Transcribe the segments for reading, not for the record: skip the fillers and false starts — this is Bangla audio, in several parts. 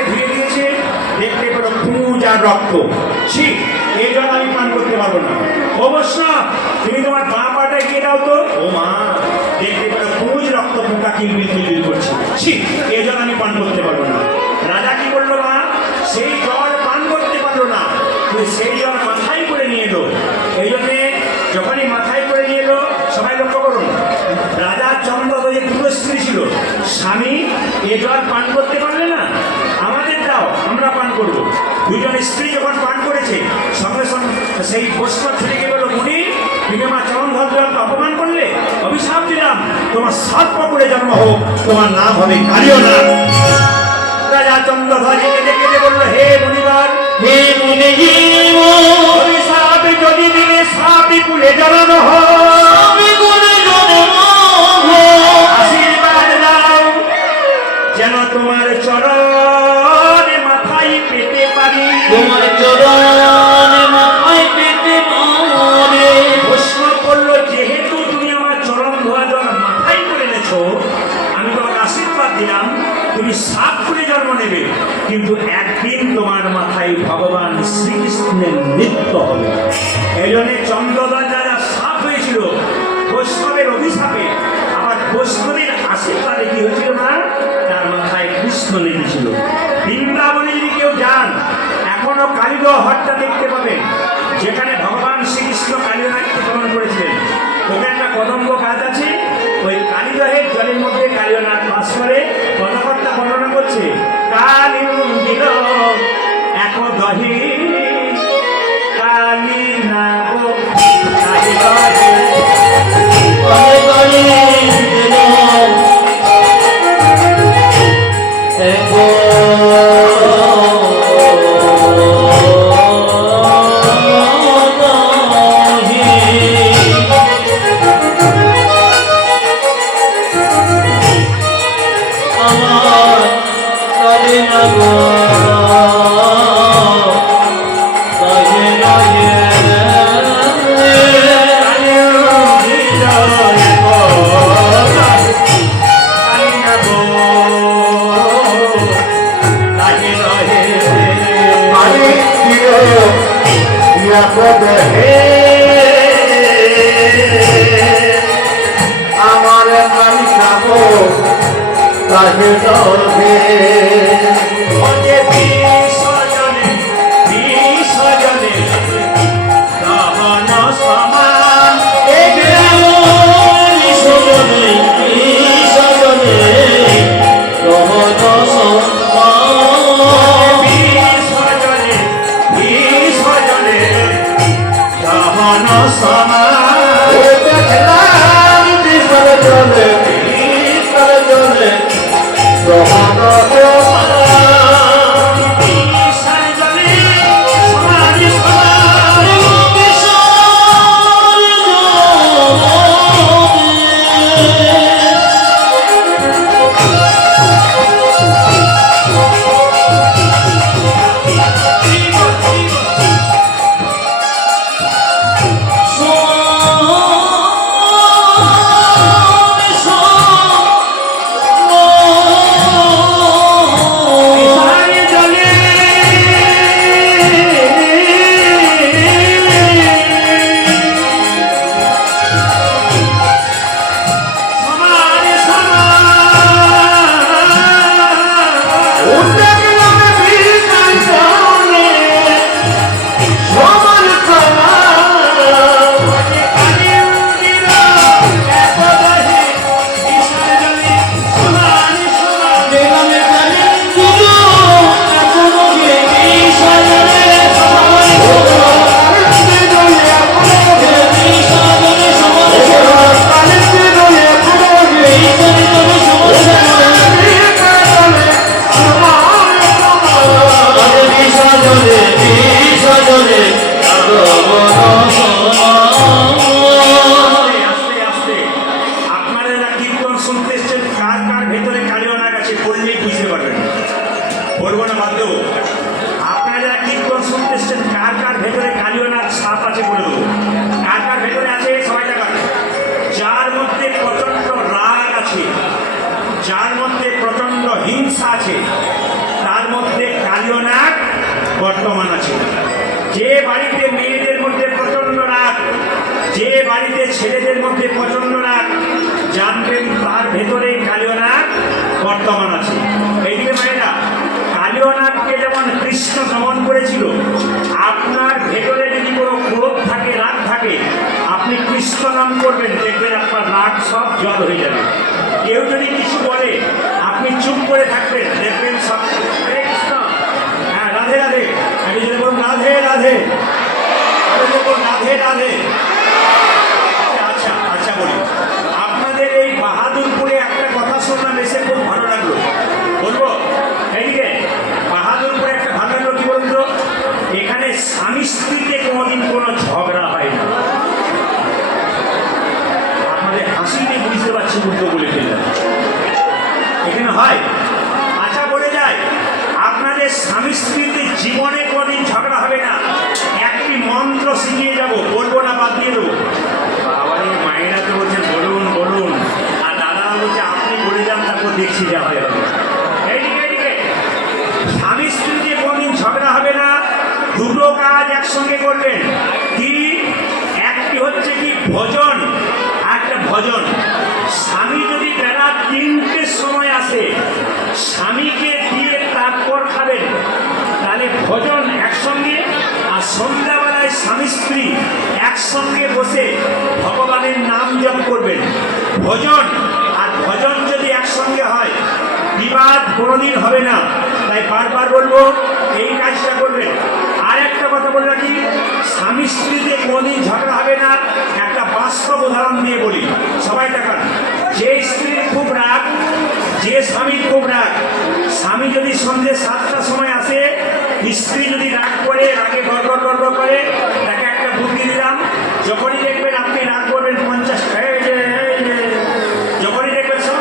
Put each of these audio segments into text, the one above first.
মাথাটাকে ধুয়ে দিয়েছে, দেখতে পেল খুঁজ আর রক্ত। ঠিক এই জল আমি পান করতে পারবো না। অবশ্য তুমি তোমার বাঁ পাটা গিয়ে দাও তো। ও মা, দেখতে পেল খুঁজ রক্ত পোকা কিলবিল করছে। ঠিক এই জল আমি পান করতে পারবো না। রাজা কি করলো মা, সেই জল পান করতে পারলো না, সেই জল মাথায় করে নিয়ে এলো। এই জন্যে যখনই মাথায় করে নিয়ে এলো, সবাই লক্ষ্য করুন, রাজা চন্দ্রধ্বজের দুটো স্ত্রী ছিল। স্বামী এ জল পান করতে পারলে না, আমাদের দাও, আমরা পান করব। দুজন স্ত্রী যখন পান করেছে, সঙ্গে সঙ্গে সেই বৈষ্ণব ছেড়ে গিয়ে বলল, মুনি তুমি আমার চরণধ্বজকে অপমান করলে, অভিশাপ দিলাম, তোমার সর্প করে জন্ম হোক, তোমার নাম হবে কালিয়নাগ। রাজা চন্দ্রধ্বজকে ডেকে বলল, হে মুনিবার, হে মুনি, অভিশাপ যদি দিলে সাপি কুলে জন্ম হোক, আশীর্বাদ দাও যেন তোমার চরণে মাথায় পেতে পারি, তোমার চরণে মাথায় পেতে পারি। প্রশ্ন করলো, যেহেতু তুমি আমার চরণ ধ্বজ মাথায় করে এনেছো, আমি তোমাকে আশীর্বাদ দিলাম, তুমি সাপ করে জন্ম নেবে, কিন্তু একদিন তোমার মাথায় ভগবান শ্রীকৃষ্ণের নৃত্য হবে। এই জন্য চন্দ্রধ্বজ যারা সাপ হয়েছিল বৈষ্ণবের অভিশাপে, আবার বৈষ্ণবের আশীর্বাদে কি হয়েছিল না, তার মাথায় কৃষ্ণ লেগেছিল। বৃন্দাবনে যদি কেউ যান, এখনো কালিদহ হট্টা দেখতে পাবেন, যেখানে ভগবান শ্রীকৃষ্ণ কালিয়নাগকে প্রমাণ করেছিলেন। ওখানে একটা কদম্ব গাছ আছে, ওই কালিদহের জলের মধ্যে কালিয়নাগ বাস করে। কর্তা বর্ণনা করছে, কালী দিল এক দহে কালী নাগ আমার কালী খাবো তাকে ধরবে। যার মধ্যে প্রচন্ড হিংসা আছে, তার মধ্যে বর্তমান আছে। যে বাড়িতে মেয়েদের মধ্যে প্রচন্ড রাগ, যে বাড়িতে ছেলেদের মধ্যে প্রচন্ড রাগ, জানবেন তার ভেতরে কালীয় নাগ বর্তমান আছে। এইদিকে মায়েরা, কালীয় নাগকে যেমন কৃষ্ণ দমন করেছিল, আপনার ভেতরে যদি কোনো ক্রোধ থাকে, রাগ থাকে, আপনি কৃষ্ণ নাম করবেন, দেখবেন আপনার রাগ সব জল হয়ে যাবে। কেউ যদি কিছু বলে, আপনি চুপ করে থাকবেন, দেখবেন সব হরে কৃষ্ণ, হ্যাঁ রাধে রাধে, আমি যদি বলুন রাধে রাধে, আমি যদি বলুন রাধে রাধে। আচ্ছা আচ্ছা বলি, আপনাদের এই বাহাদুরপুরে একটা কথা শুনলাম, এসে খুব ভালো লাগলো, বলবো? এইদিকে বাহাদুরপুরে একটা ভালো লাগলো, কি বলুন তো, এখানে স্বামী স্ত্রীতে কোনোদিন কোনো ঝগড়া হয় না। আপনাদের হাসিতে বুঝতে পারছি, উল্টো বলে ফেললাম, এখানে হয়। আচ্ছা বলে যায়, আপনাদের স্বামী স্ত্রীতে জীবনে কোনোদিন ঝগড়া হবে না। একটি মন্ত্র শিখিয়ে যাব, বলবো না বাদ দিয়ে দেবো। বাবার এই মায়েরা তো বলছে বলুন বলুন, আর দাদা বলছে আপনি বলে যান, তারপর দেখছি যা হয় হবে। এইদিকে এইদিকে, স্বামী স্ত্রীতে কোনোদিন ঝগড়া হবে না। দুটো কাজ একসঙ্গে করবেন। কি? একটি হচ্ছে কি ভোজন, একটা ভজন। স্বামী যদি বেলা 3টের সময় আসে, স্বামীকে দিয়ে তারপর খাবেন, তাহলে ভোজন একসঙ্গে। আর সন্ধ্যাবেলায় স্বামী স্ত্রী একসঙ্গে বসে ভগবানের নাম জপ করবেন। ভোজন আর ভজন যদি একসঙ্গে হয়, বিবাদ কোনোদিন হবে না। তাই বারবার বলবো, এই কাজটা করবেন। আর একটা কথা বলে রাখি, স্বামী স্ত্রীতে কোনোদিন ঝগড়া হবে না। একটা বাস্তব উদাহরণ দিয়ে বলি, সবাই দেখান। যে স্ত্রীর খুব রাগ, যে স্বামীর খুব রাগ, স্বামী যদি সন্ধ্যে 7টার সময় আসে, স্ত্রী যদি রাগ করে, রাগে গড়গড় গড়গড় করে, তাকে একটা বুদ্ধি দিলাম, যখনই দেখবেন আপনি রাগ করবেন 50, যখনই দেখবেন সব,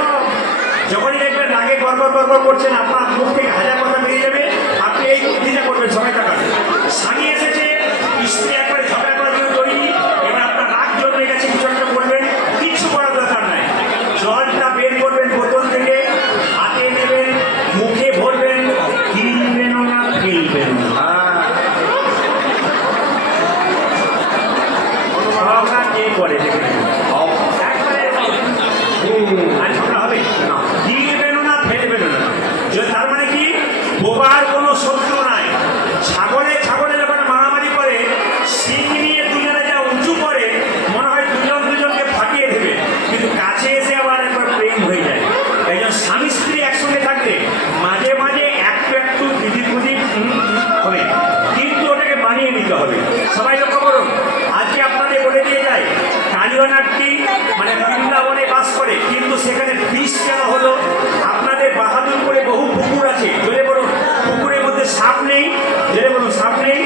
যখনই দেখবেন রাগে গড়গড় গড়গড় করছেন, আপনার মুখ থেকে হাজার কথা বেরিয়ে যাবে, আপনি এই বুদ্ধিটা করবেন। সবাই টাকা স্বামী এসেছে, স্ত্রী একবারে ঝগড়া করার জন্য তৈরি, এবার আপনার রাগ জমে গেছে, কিছু একটা করবেন, কিচ্ছু করার দরকার নাই। জলটা বের করবেন বোতল থেকে, হাতে নেবেন, মুখে ভরবেন, গিলবেন না, ফেলবেন না। ঝগড়া কে করে দেখবেন, একবারে আর ঝগড়া হবে না। গিলবেন না, ফেলবেন না। তার মানে কি, বোবার কোনো শত্রু নাই। ছাগলে ছাগলে যখন মারামারি করে, শিং নিয়ে দুজনে যা উঁচু করে, মনে হয় দুজন দুজনকে ফাটিয়ে দেবে, কিন্তু কাছে এসে আবার একবার প্রেম হয়ে যায়। তাই জন্য স্বামী স্ত্রী একসঙ্গে থাকলে মাঝে মাঝে একটু একটু দিদি বুঝি হবে, কিন্তু ওটাকে বানিয়ে নিতে হবে। সবাই লক্ষ্য করুন, আজকে আপনাদের বলে দিয়ে যায়, কালীয় নাগটি মানে বৃন্দাবনে বাস করে, কিন্তু সেখানে বিষ কেন হলো? আপনাদের বাহাদুরপুরে বহু পুকুর আছে, জোরে বলুন পুকুরের মধ্যে সাপ নেই, জোরে বলুন সাপ নেই,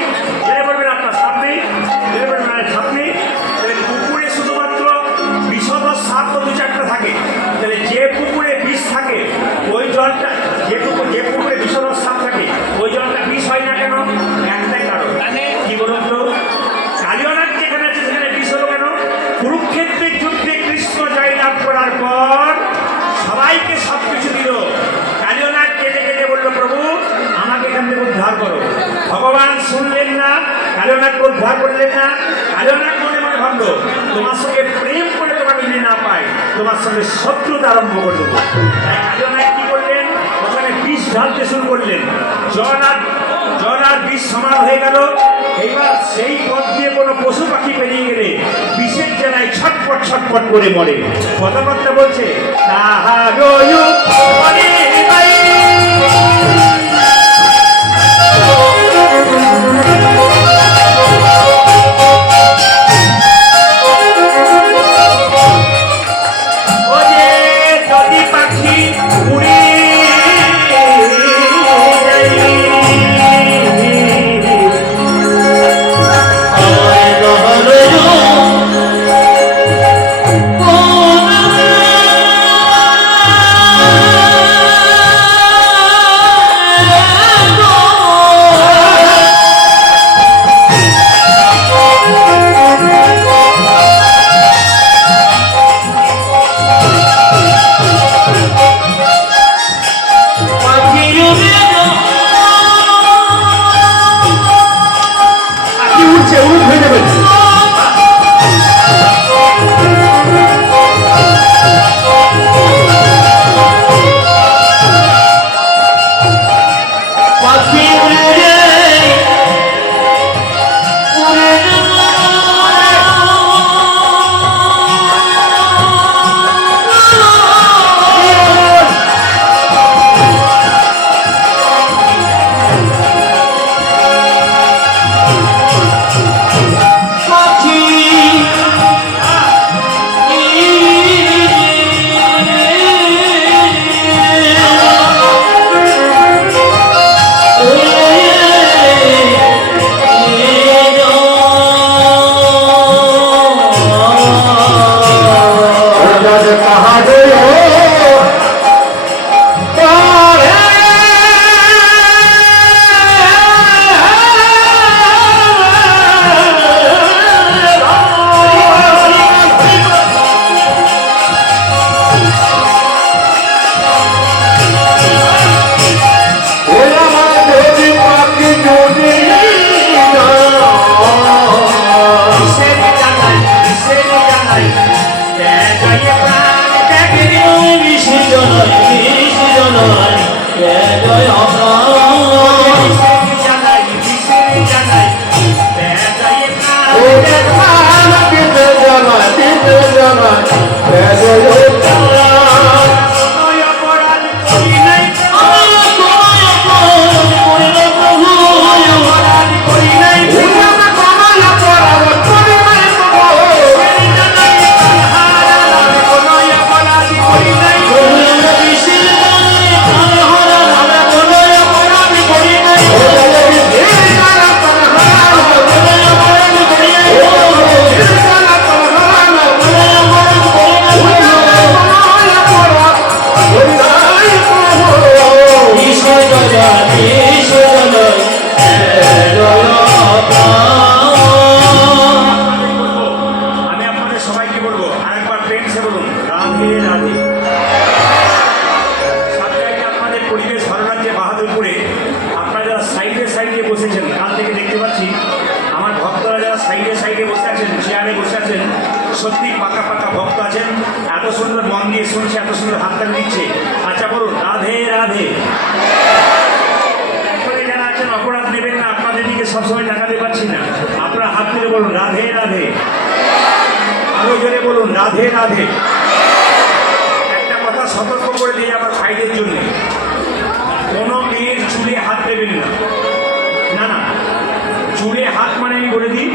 জোরে বলবেন আপনার সাপ নেই, জোরে বলবেন সাপ নেই। তাহলে পুকুরে শুধুমাত্র বিষধর সাপ তো 2-4টা থাকে, তাহলে যে পুকুরে বিষ থাকে ওই জলটা, যে পুকুরে বিষধর সাপ থাকে ওই জলটা বিষ হয় না কেন? একটাই কারণ, কি বলুন তো, কালীয় নাগ যেখানে আছে সেখানে বিষ হলো কেন? কুরুক্ষেত্রের যুদ্ধে কৃষ্ণ জয় লাভ করার পর সবাইকে সব কিছু দিল, কালীয় নাগ কেঁদে কেঁদে বললো, প্রভু আমাকে এখান থেকে উদ্ধার করো। ভগবান শুনলেন না, কালীয় নাগকে উদ্ধার করলেন না। কালীয় নাগ মনে মনে ভাবলো, তোমার সঙ্গে প্রেম করে তোমার মিলে না পাই, তোমার সঙ্গে শত্রুতা আরম্ভ করে দেবো। তাই কালীয় নাগ কি করলেন? ওখানে বিষ ঢালতে শুরু করলেন। জল আর বিষ সমান হয়ে গেল। এইবার সেই পথ দিয়ে কোনো পশু পাখি পেরিয়ে গেলে বিষের জ্বালায় ছটপট ছটপট করে মরে। কথাবার্তা বলছে, পাখি উড়ে অপরাধ করি নাই করি নাই আমি আপনাদের সবাইকে বলবো আরেকবার প্রেমসে বলুন রাধে রাধে। সব জায়গায় আপনাদের পরিবেশ ভালো লাগছে বাহাদুরপুরে। আপনারা যারা সাইডে সাইডে বসেছেন কাল থেকে দেখতে পাচ্ছি আমার ভক্তরা যারা সাইডে সাইডে বসে আছেন চেয়ারে বসে আছেন সত্যি পাকা পাকা ভক্ত আছেন। এত সুন্দর মন দিয়ে শুনছে, এত সুন্দর হাততালি দিচ্ছে। আচ্ছা বলুন রাধে রাধে। এরপরে যারা আছেন অপরাধ নেবেন না, আপনাদের দিকে সবসময় দেখাতে পাচ্ছি না। আপনারা হাত তুলে বলুন রাধে রাধে। আরো জোরে বলুন রাধে রাধে। একটা কথা সতর্ক করে দিয়ে আমার ভাইদের জন্য, কোনো মেয়ের চুলে হাত দেবেন না। না না, চুলে হাত মানে আমি বলে দিই,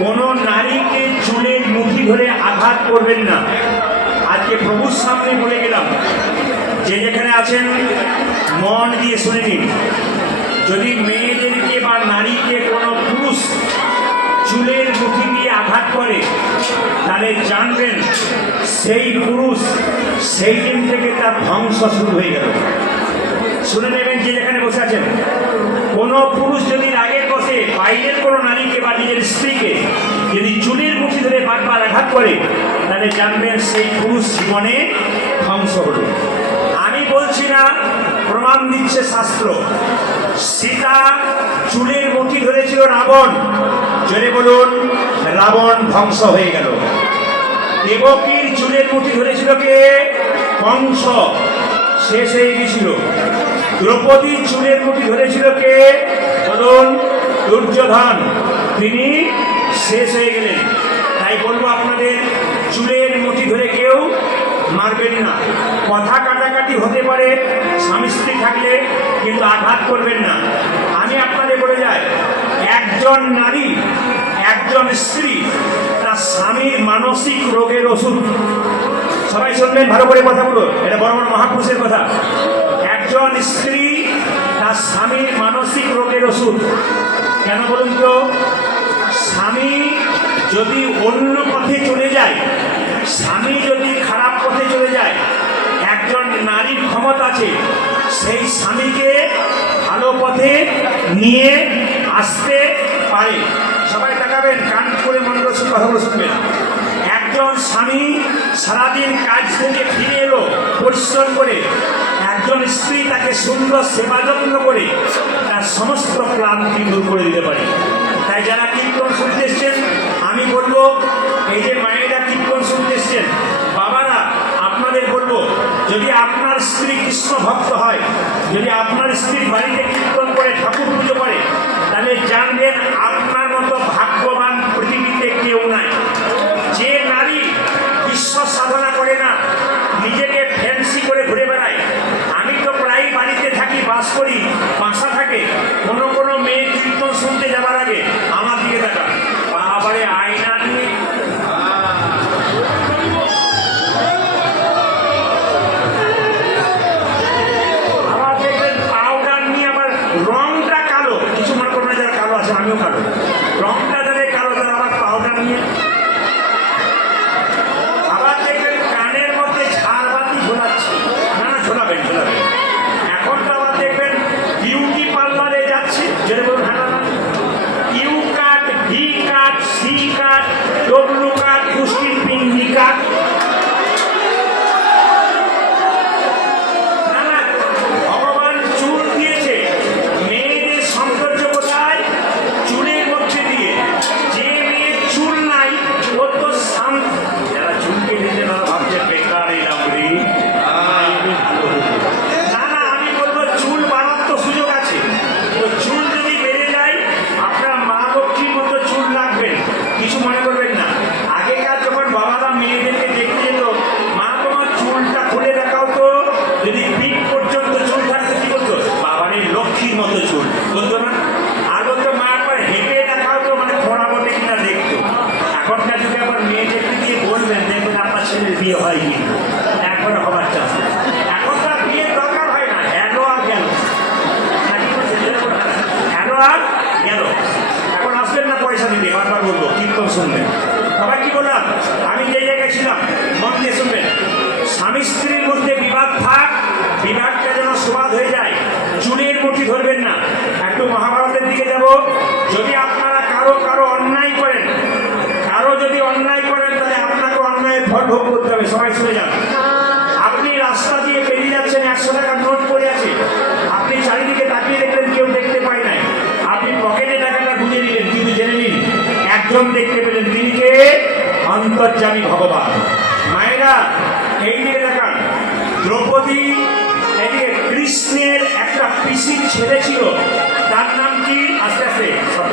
কোনো নারীকে চুলের মুঠি ধরে আঘাত করবেন না। আজকে প্রভুর সামনে বলে গেলাম, যে যেখানে আছেন মন দিয়ে শুনে নিন। যদি মেয়েদেরকে বা নারীকে কোনো পুরুষ চুলের মুঠি দিয়ে আঘাত করে তাহলে জানবেন সেই পুরুষ সেই দিন থেকে তার ধ্বংস শুরু হয়ে গেল। শুনে নেবেন যে যেখানে বসে আছেন, কোনো পুরুষ যদি রাগের বসে বাইরের কোনো নারীকে বা নিজের স্ত্রীকে যদি চুলের মুঠি ধরে বারবার আঘাত করে তাহলে জানবেন সেই পুরুষ জীবনে ধ্বংস হলো। আমি বলছি না, প্রমাণ দিচ্ছে শাস্ত্র। সীতা চুলের মুঠি ধরেছিল রাবণ, জোরে বলুন রাবণ ধ্বংস হয়ে গেল। দেবকীর চুলের মুঠি ধরেছিল কে? কংস, শেষ হয়ে গেছিল। দ্রৌপদীর চুলের মুঠি ধরেছিল কে? বলুন দুর্যোধন, তিনি শেষ হয়ে গেলেন। তাই বলবো আপনাদের চুলের মুঠি ধরে কেউ মারবেন না। কথা কাটাকাটি হতে পারে স্বামী স্ত্রী থাকলে, কিন্তু আঘাত করবেন না। আমি আপনাদের বলে যাই, একজন নারী একজন স্ত্রী তার স্বামীর মানসিক রোগের ওষুধ। সবাই শুনবেন ভালো করে কথাগুলো, এটা বড় বড় মহাপুরুষের কথা। একজন স্ত্রী তার স্বামীর মানসিক রোগের ওষুধ। কেন বলুন তো? স্বামী যদি অন্য পথে চলে যায়, স্বামী যদি খারাপ পথে চলে যায়, একজন নারীর ক্ষমতা আছে সেই স্বামীকে ভালো পথে নিয়ে আসতে পারে। সবাই তাকাবেন, কান করে মনোযোগ করে কথাগুলো শুনবেন। একজন স্বামী সারাদিন কাজ থেকে ফিরে এলো পরিশ্রম করে, একজন স্ত্রী তাকে সুন্দর সেবা যত্ন করে তার সমস্ত ক্লান্তি দূর করে দিতে পারে। তাই যারা কীর্তন শুনতে এসছেন, আমি বলবো, এই যে মায়েরা কীর্তন শুনতে এসছেন, বাবারা আপনাদের বলবো, যদি আপনার স্ত্রী কৃষ্ণ ভক্ত হয়, যদি আপনার স্ত্রীর বাড়িতে কীর্তন করে ঠাকুর পুজো করে, তাহলে জানবেন আপনার মতো ভাগ্যবান পৃথিবীতে কেউ নাই। যে নারী ঈশ্বর সাধনা করে না, নিজেকে ফ্যান্সি করে ঘুরে বেড়ায়। আমি তো প্রায় বাড়িতে থাকি, বাস করি, বাসা থাকে, কোনো কোনো মেয়ে কীর্তন শুনতে যাবার আগে আমার দিকে তাকান, বাবারে আয়না নিয়ে আবার দেখবেন পাউডার নিয়ে, আবার রংটা কালো। কিছু মনে করবেন যারা কালো আছে, আমিও কালো, রংটা যাদের কালো তারা আবার পাউডার নিয়ে। আবার দেখবেন কানের মধ্যে ঝাড়বাতি ঝোলাচ্ছে। না না, ঝোলাবেন ঝোলাবেন। এখন তো আবার দেখবেন বিউটি পার্লারে যাচ্ছে, যেটা বলুন হ্যাঁ না, U cut, V cut, C cut, W cut, পুষ্টির পিন্ডি কাট। না না, ভগবান চুল দিয়েছে, মেয়েদের সৌন্দর্য কোথায়? চুলের মধ্যে দিয়ে। যে মেয়ের চুল নাই ও তো যারা চুলকে দিতে তারা ভাবছে বেকার এলাম রে। না না, আমি বলবো চুল বাড়ার তো সুযোগ আছে। তো চুল যদি বেড়ে ঝুঁটির মতো চুল, বলতো না? আর বলতো মা একবার হেঁটে দেখাও তো, মানে খোঁড়া বটে কিনা দেখতো। এখনকার যুগে আবার মেয়েদেরকে দিয়ে বলবেন, দেখবেন আপনার ছেলের বিয়ে হয় কি একবার হবার চাষ। এখনকার বিয়ের দরকার হয় না, এলো আর গেল, এলো আর গেল। এখন আসবেন না পয়সা দিতে, বারবার বলবো, কীর্তন শুনবেন। সবাই কি বললাম? আমি যে জায়গায় ছিলাম, মন দিয়ে শুনবেন। স্বামী স্ত্রীর মধ্যে বিবাদ থাক, বিবাদটা যেন সমাধ হয়ে যায়, চুলের মুঠি ধরবেন না। একটু মহাভারতের দিকে যাব। যদি আপনারা কারো কারো অন্যায় করেন, কারো যদি অন্যায় করেন, তাহলে আপনাকে অন্যায়ের ফল ভোগ করতে হবে। সবাই শুনে যান। আপনি রাস্তা দিয়ে বেরিয়ে যাচ্ছেন, 100 টাকার নোট পড়ে আছে, আপনি চারিদিকে তাকিয়ে দেখলেন কেউ দেখতে পায় নাই, আপনি পকেটে টাকাটা গুঁজে নিলেন, কিন্তু জেনে নিন একজন দেখতে পেলেন, তিনি কে? অন্তর্যামী ভগবান। মায়েরা এই দিকে দেখান। দ্রৌপদী, এদিকে কৃষ্ণের একটা পিসির ছেলে ছিল, তার নাম কি? আস্তে আস্তে শব্দ।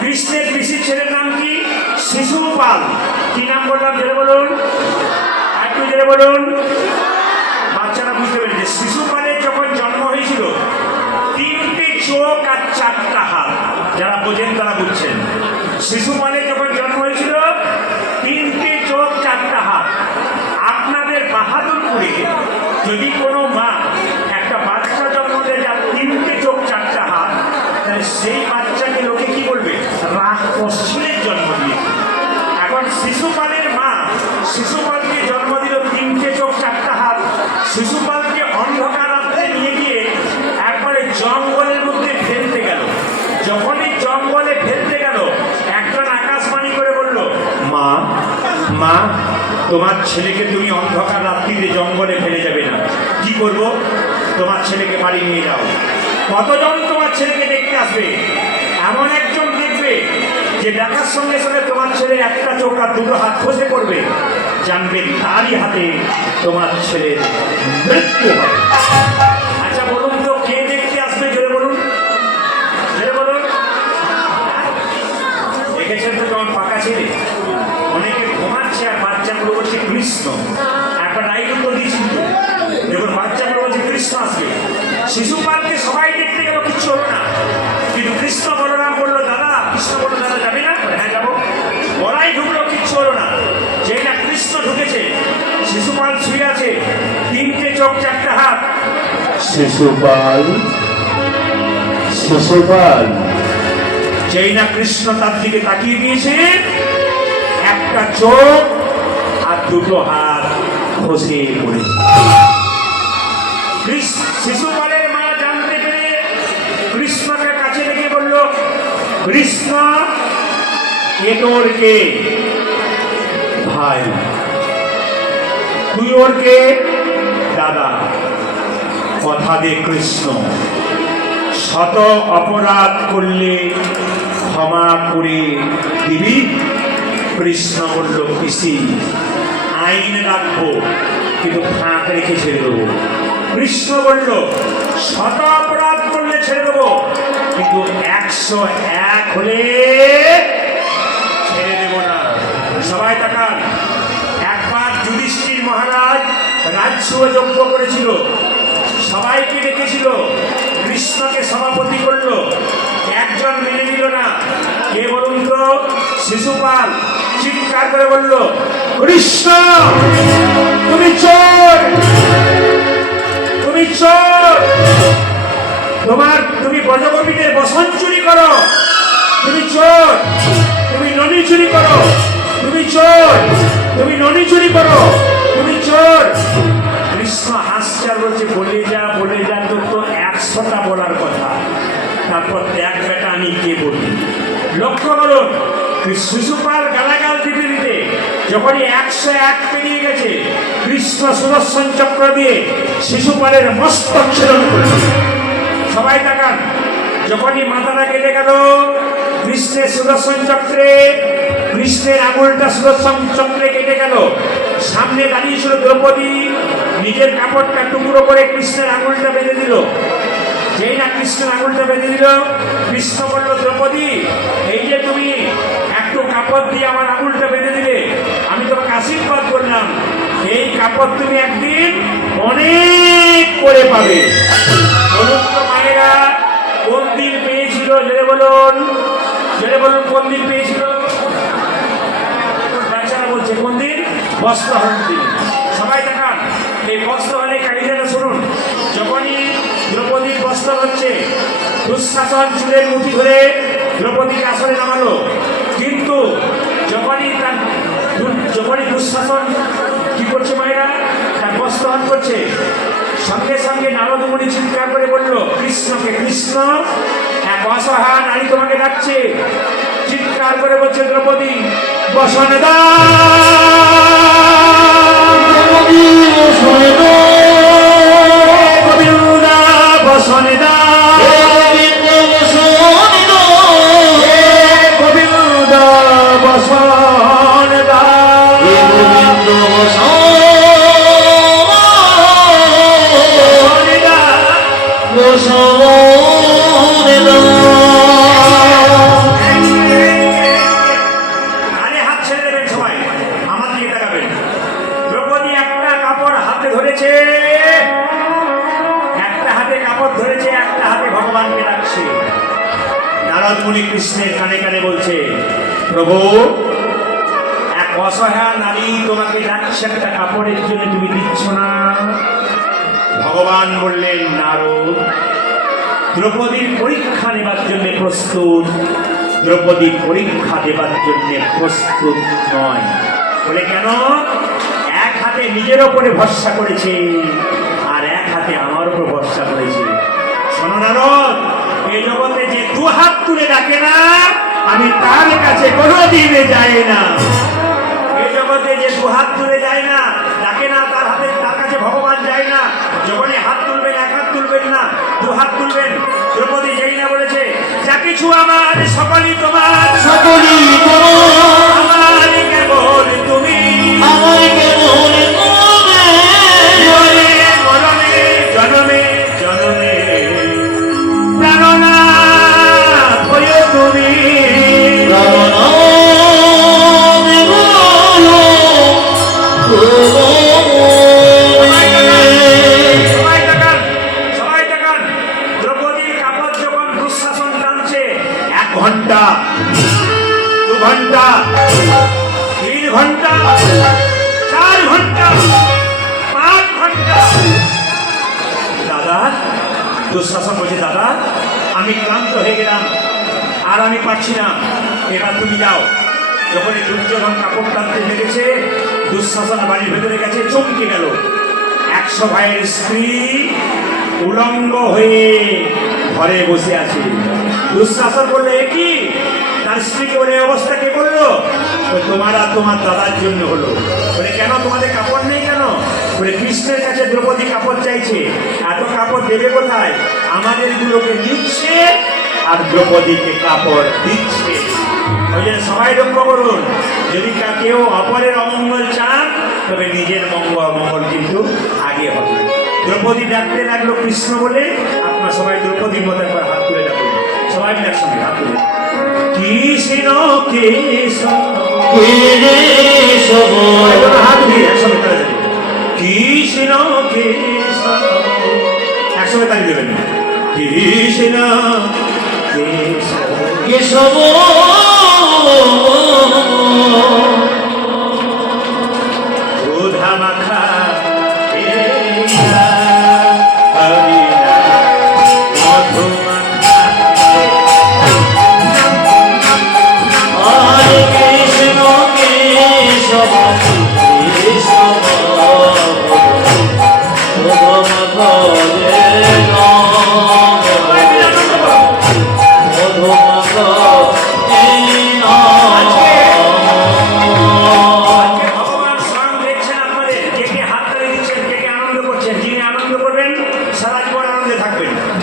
কৃষ্ণের পিসির ছেলের নাম কি? শিশুপাল। কি নাম বললাম? জেনে বলুন, একটু জেনে বলুন। বাচ্চারা বুঝতে পেরেছে। শিশুপালের যখন জন্ম হয়েছিল, 3টে চোখ আর 4টা হাত। যারা বোঝেন তারা বুঝছেন। শিশুপালের যখন জন্ম হয়েছিল, 3টে চোখ 4টা হাত। আপনাদের বাহাদুরপুরে যদি কোনো মা একটা বাচ্চা জন্ম দেয় যার 3টে চোখ 4টা হাত, তাহলে সেই বাচ্চাকে লোকে কি বলবে? রাক্ষসের জন্ম দিয়েছে। এখন শিশুপালের মা শিশুপালকে জন্ম দিল 3টে চোখ 4টা হাত। শিশুপালকে অন্ধকার রাত্রে নিয়ে গিয়ে একবারে জঙ্গলের মধ্যে ফেলতে গেল। যখনই জঙ্গলে ফেলতে গেল, একজন আকাশবাণী করে বলল, মা মা, তোমার ছেলেকে তুমি অন্ধকার রাত্রিতে জঙ্গলে ফেলে যাবে না। কি করব? তোমার ছেলেকে বাড়ি নিয়ে যাও। কতজন তোমার ছেলেকে দেখতে আসবে? এমন একজন দেখবে যে দেখার সঙ্গে সঙ্গে তোমার ছেলের একটা চোখ আর 2টো হাত খসে পড়বে, জানবে তারই হাতে তোমার ছেলের মৃত্যু হবে। আচ্ছা বলুন তো, কে দেখতে আসবে? জোরে বলুন, জোরে বলুন। দেখেছেন তো যেমন পাকা ছেলে, অনেকে ঘুমাচ্ছে আর বাচ্চাগুলো বলছে কৃষ্ণ। একবার রাইট উত্তর দিয়েছি তো, যখন বাচ্চাগুলো বলছে কৃষ্ণ আসবে। শিশুপালকে সবাই দেখতে গেল, কিচ্ছু হলো না। কিন্তু কৃষ্ণ বলরাম বললো, দাদা, কৃষ্ণ বললো, দাদা যাবে না? হ্যাঁ যাবো। ওরাই ঢুকলো, কিচ্ছু হলো না। যেই না কৃষ্ণ ঢুকেছে, শিশুপাল শুয়ে আছে, 3টে চোখ 4টা হাত। শিশুপাল, শিশুপাল। যেই না কৃষ্ণ তার দিকে তাকিয়ে দিয়েছে, একটা চোখ আর 2টো হাত খসে পড়েছে। শিশুপালের মা জানতে পেরে কৃষ্ণকে কাছে ডেকে বলল, কৃষ্ণ, এ তোর কে? ভাই। তুই ওর কে? দাদা। কথা দে কৃষ্ণ, শত অপরাধ করলে ক্ষমা করে দিবি? কৃষ্ণ বলল, পিসি, আইন রাখবো, কিন্তু ফাঁক রেখে ছেড়ে দেবো। কৃষ্ণ বলল, শত অপরাধ করলে ছেড়ে দেবো, কিন্তু 101 হলে ছেড়ে দেব না। সবাই তাকান। একবার যুধিষ্ঠির মহারাজ রাজসূয় যজ্ঞ করেছিল, সবাইকে ডেকেছিল, কৃষ্ণকে সভাপতি করলো, একজন মেনে নিল না। কে বলুন তো? শিশুপাল। চিৎকার করে বলল, কৃষ্ণ, তুমি চোর, তুমি চোর, তুমি ব্রজগোপীদের বসন চুরি করো, তুমি চোর, তুমি ননি চুরি করো, তুমি চোর, তুমি ননি চুরি করো, তুমি চোর। কৃষ্ণ হাসছে আর বলছে, বলে যা, তোর তো 100টা বলার কথা, তারপর দেখ বেটা আমি কে বলি। লক্ষ্য করুন, শিশুপাল গালাগাল দিতে দিতে যখনই 101 পেরিয়ে গেছে, কৃষ্ণ সুদর্শন চক্র দিয়ে শিশুপালের মস্তক ছেদন করল। সবাই তাকান। যখনই মাথাটা কেটে গেল, কৃষ্ণের সুদর্শন চক্রে, কৃষ্ণের আঙুলটা সুদর্শন চক্রে কেটে গেল। সামনে দাঁড়িয়েছিল দ্রৌপদী, নিজের কাপড়টা টুকরো করে কৃষ্ণের আঙুলটা বেঁধে দিল। যেই না কৃষ্ণের আঙুলটা বেঁধে দিল, কৃষ্ণ বলল, দ্রৌপদী, এই যে তুমি একটু কাপড় দিয়ে আমার আঙুলটা বেঁধে দিলে, আমি তোমাকে আশীর্বাদ করলাম, এই কাপড় তুমি একদিন অনেক করে পাবে। বলুন তো মায়েরা, বলুন, জোরে বলুন, কোন দিন পেয়েছিল? বাচ্চারা বলছে কোন দিন? বস্ত্রহরণ দিন। সবাই দেখান এই বস্ত্রহরণের কাহিনীটা শুনুন। যখনই দ্রৌপদীর বস্ত্র হচ্ছে, দুঃশাসন চুলের মুঠি ধরে দ্রৌপদীকে আসরে নামালো, কিন্তু যখনই দুঃশাসন কি করছে মায়েরা, তার বস্ত্রহরণ করছে, সঙ্গে সঙ্গে নারদ মুনি চিৎকার করে বলল, কৃষ্ণকে, কৃষ্ণ, এক অসহায় নারী তোমাকে ডাকছে। চিৎকার করে বলছে দ্রৌপদী, বসন গোবিন্দা বসন গোবিন্দ বসন আরে হাত ছেড়ে দেবেন সবাই, আমার দিকে তাকাবেন। দ্রৌপদী একটা কাপড় হাতে ধরেছে, একটা হাতে কাপড় ধরেছে, একটা হাতে ভগবানকে ডাকছে। নারদ মুনি কৃষ্ণের কানে কানে বলছে, প্রভু, এক অসহায় নারী তোমাকে ডাকছে একটা কাপড়ের জন্য, তুমি দিচ্ছ না। ভগবান বললেন, নারদ, দ্রৌপদীর পরীক্ষা নেবার জন্য প্রস্তুত, দ্রৌপদী পরীক্ষা দেবার জন্য প্রস্তুত নয়। বলে কেন? এক হাতে নিজের ওপরে ভরসা করেছে, আর এক হাতে আমার উপর ভরসা করেছে। শোনো নারদ, এই জগতে যে দু হাত তুলে ডাকে না, আমি তার কাছে কোনোদিনে যাই না। এই জগতে যে দু হাত তুলে যায় না, ডাকে না, তার কাছে ভগবান যায় না। যখনই হাত তুলবেন, এক হাত তুলবেন না, দু হাত তুলবেন। দ্রৌপদী যাই না বলেছে, যা কিছু আমার সকলই তোমার, সকলই তোমার, আমার কেবল তুমি, আমার কেবল তুমি, মরণে জনমে জনমে প্রাণনাথ হইও তুমি। সবাই তাকান, সবাই তাকান। দ্রৌপদীর কাপড় যখন দুঃশাসন টানছে, 1 ঘন্টা, 2 ঘন্টা, 3 ঘন্টা, 4 ঘন্টা, 5 ঘন্টা। দাদা, দুঃশাসন বলছে, দাদা, আমি ক্লান্ত হয়ে গেলাম, আর আমি পারছি না, এবার তুমি যাও। যখন এই দুর্যোধন কাপড় টানতে লেগেছে, দুঃশাসন বাড়ির ভেতরে গেছে, চমকে গেল। 100 ভাইয়ের স্ত্রী উলঙ্গ হয়ে ঘরে বসে আছে। দুঃশাসন বললো, এ কি? তার স্ত্রীকে বলে, অবস্থা কে বললো? তোমার আর তোমার দাদার জন্য হলো। বলে কেন, তোমাদের কাপড় নেই কেন? বলে কৃষ্ণের কাছে দ্রৌপদী কাপড় চাইছে, এত কাপড় দেবে কোথায়? আমাদের গুলোকে নিচ্ছে আর দ্রৌপদীকে কাপড় দিচ্ছে। ওই জন্য সবাই লক্ষ্য করুন, যদি কেউ অপরের অমঙ্গল চান, তবে নিজের মঙ্গল কিন্তু আগে হবে। দ্রৌপদী ডাকতে লাগলো কৃষ্ণ বলে, আপনার সবাই দ্রৌপদীর মতো একবার হাত তুলে ডাকুন, সবাই মিলে একসঙ্গে হাত তুলে, কৃষ্ণ কৃষ্ণ হাত দিয়ে একসঙ্গে তারা যাবে, কৃষ্ণ কৃষ্ণ, একসঙ্গে তালি দেবেন, কৃষ্ণ কৃষ্ণ কেশব